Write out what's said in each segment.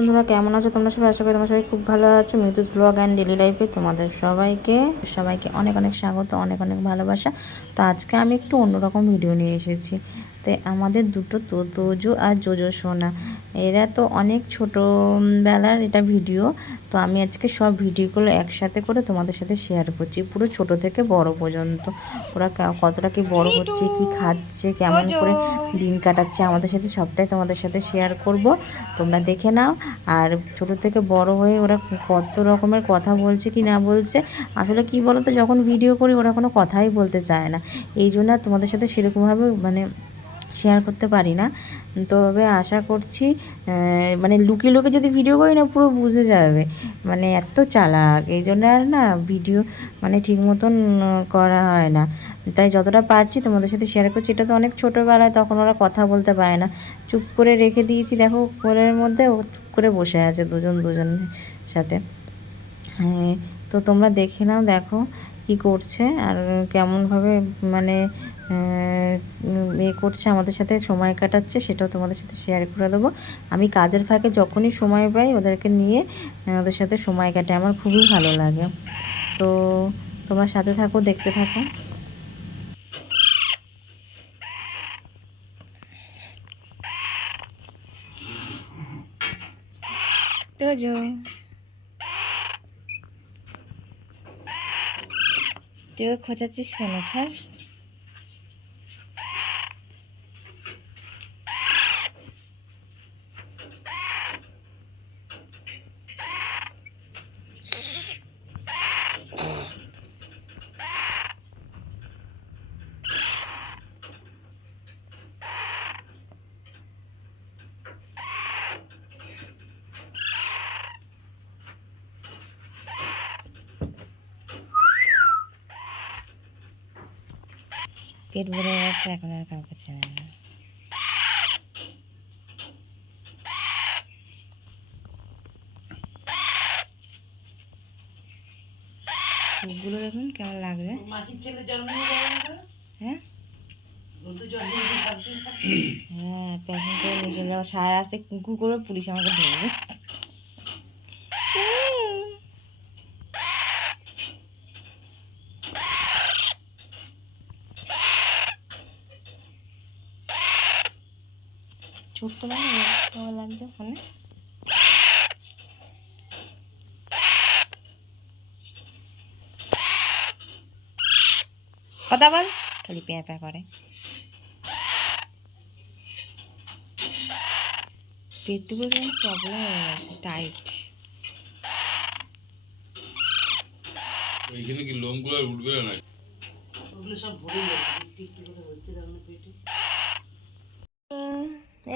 বন্ধুরা, কেমন আছো তোমরা সবাই? আশা করি তোমরা সবাই খুব ভালো আছো। মিতুস ব্লগ অ্যান্ড ডেলি লাইফে তোমাদের সবাইকে সবাইকে অনেক অনেক স্বাগত, অনেক অনেক ভালোবাসা। তো আজকে আমি একটু অন্যরকম ভিডিও নিয়ে এসেছি। তো আমাদের দুটো তোজো আর জোজো সোনা, এরা তো অনেক ছোটোবেলার এটা ভিডিও। তো আমি আজকে সব ভিডিওগুলো একসাথে করে তোমাদের সাথে শেয়ার করছি, পুরো ছোট থেকে বড় পর্যন্ত। ওরা কতটা কি বড় হচ্ছে, কি খাচ্ছে, কেমন করে দিন কাটাচ্ছে আমাদের সাথে, সবটাই তোমাদের সাথে শেয়ার করব। তোমরা দেখে নাও। আর ছোট থেকে বড় হয়ে ওরা কত রকমের কথা বলছে কি না বলছে, আসলে কি বলো তো, যখন ভিডিও করি ওরা কোনো কথাই বলতে চায় না, এই জন্য আর তোমাদের সাথে সেরকমভাবে শেয়ার করতে পারি না। তবে আশা করছি মানে লুকিয়ে লুকিয়ে যদি ভিডিও করি না, পুরো বুঝে যাবে, এত চালাক, এই জন্য আর না ভিডিও ঠিক মতন করা হয় না। তাই যতটা পারছি তোমাদের সাথে শেয়ার করছি। এটা তো অনেক ছোটোবেলায়, তখন ওরা কথা বলতে পারে না, চুপ করে রেখে দিয়েছি। দেখো কোলের মধ্যে ও চুপ করে বসে আছে দুজনের সাথে। হ্যাঁ, তো তোমরা দেখে নাও, দেখো কি করছে আর কেমনভাবে করছে, আমাদের সাথে সময় কাটাচ্ছে, সেটাও তোমাদের সাথে শেয়ার করে দেবো। আমি কাজের ফাঁকে যখনই সময় পাই ওদেরকে নিয়ে ওদের সাথে সময় কাটে, আমার খুবই ভালো লাগে। তো তোমরা সাথে থাকো, দেখতে থাকো। তোজো, তুইও খোঁচাচ্ছিস কেন? ছাড়। পেট ভরে যাচ্ছে, এখন আর কাউকে চেনে না। চোখগুলো দেখুন কেমন লাগছে। হ্যাঁ হ্যাঁ, প্যাকিং করে নিয়ে চলে যাবো। সারা রাস্তায় কুকুর করে পুলিশ আমাকে ধরবে। ছোট্ট কেমন লাগছে ফোনে। কথা বল, খালি প্যাঁ প্যাঁ করে। পেটটুকু প্রবলেম হয়ে গেছে, টাইট। এইখানে কি লোমগুলো আর উঠবে না? ওগুলো সব ভরে যাবে, একটু একটু করে হচ্ছে তার পেটে।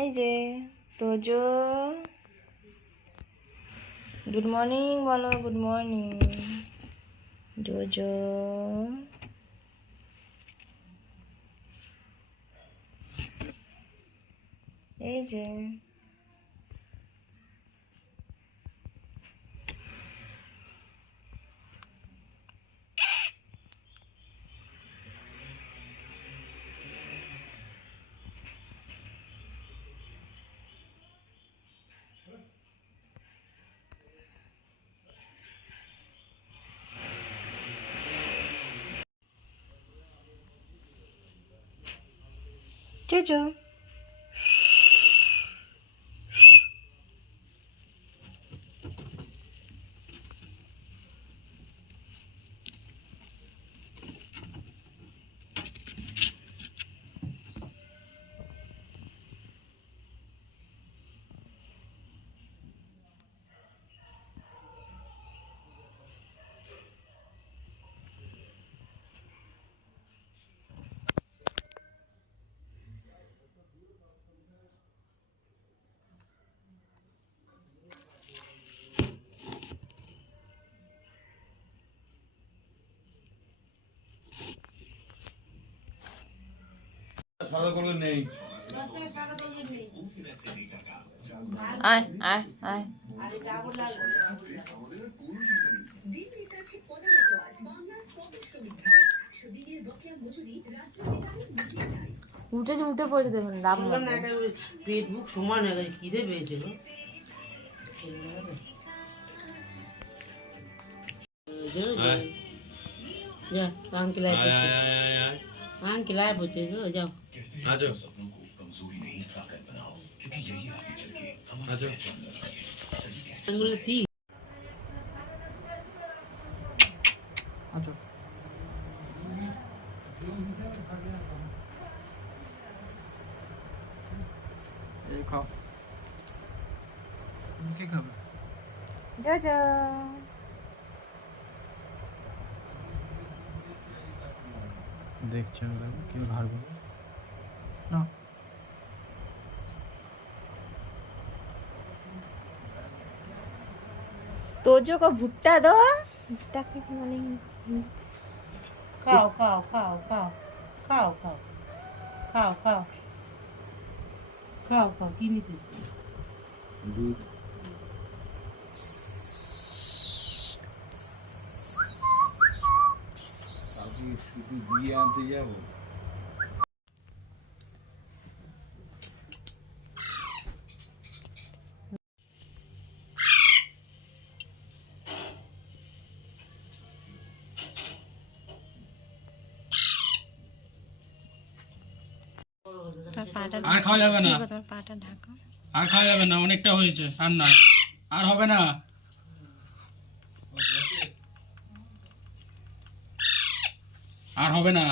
এই যে তোজো, গুড মর্নিং বলো, গুড মর্নিং জোজো। এই যে জোজো। সাদা কলম নেই। আয় আয় আয়। উঠে পড়ে দেখুন, লাভ পেট বুক সমান হয়ে গেছে, খিদে পেয়েছে গো। আয় যা আম কিলাই আয় আয় আয় আয় আম কিলাই বলছে যাও আজো আজো আঙ্গুলে থি আচ্ছা এই খাও কি খাবে যা যা দেখছেন কেউ ঘাড়বো না তোজো को भुट्टा दो भुट्टा के মানে খাও খাও খাও খাও খাও খাও খাও খাও খাও খাও কি নিতেছ দুধ আমি শুধু দিয়ে আনতে যাবো আর খাওয়া যাবে না পাটা ঢাকা আর খাওয়া যাবে না অনেকটা হয়েছে আর না আর হবে না আর হবে না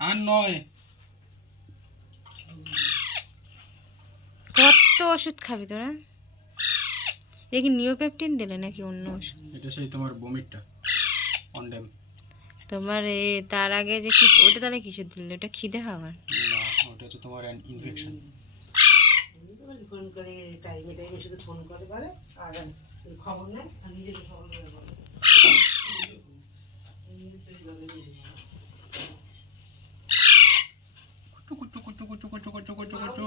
আর নয় কত ওষুধ খাবি তোরা দেখি নিওপেপটিন দিলে নাকি অন্য ওষুধ এটা সেই তোমার বমিটটা অনডেম তোমার তার আগে যে কি ওটা তাহলে কিসের দিলে ওটা খিদে খাবার না ওটা হচ্ছে তোমার ইনফেকশন ফোন করে টাইমে টাইমে শুধু ফোন করে পারে আর খবর নেই আর নিজেকে খবর করে বলে কুচু কুচু কুচু কুচু কুচু কুচু কুচু কুচু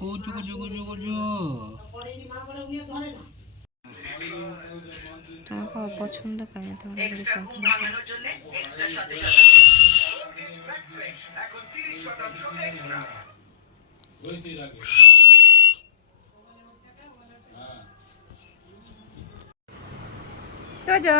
কুচু কুচু কুচু তোমাকে অপছন্দ করে না তোমার তো যা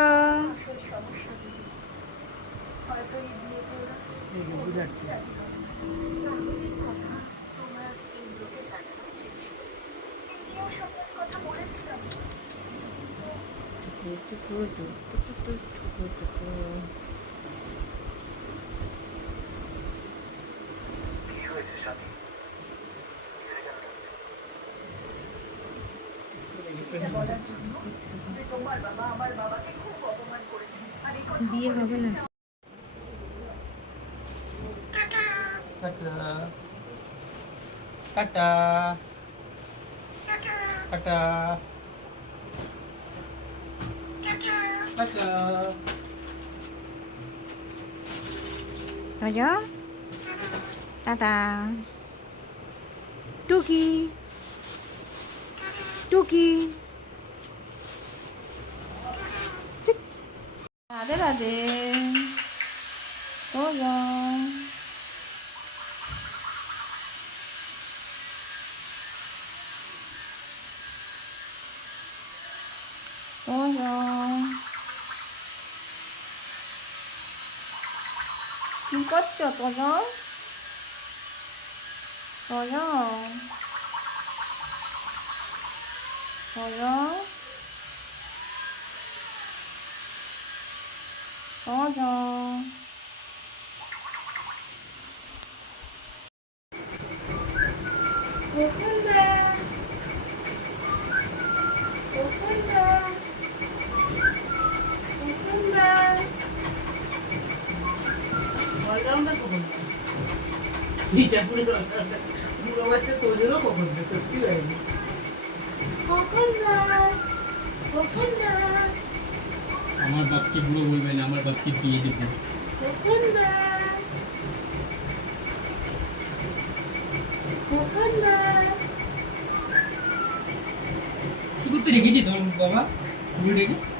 বিয়ে হবে না tata tata tata tata Toyo Tata Tuki Tuki Radhe Radhe Toyo Toyo কি করছো তোজো তোজো তোজো তোজো অলরাউন্ডার কখন বিজাপুরের অলরাউন্ডার বুড়ো বাচ্চা তোদেরও কখন সত্যি হয়নি আমার বাপকে বুড়ো বলবে না আমার বাপকে দিয়ে দেবো কি করতে রেখেছি তোমার বাবা বুড়ো রেখে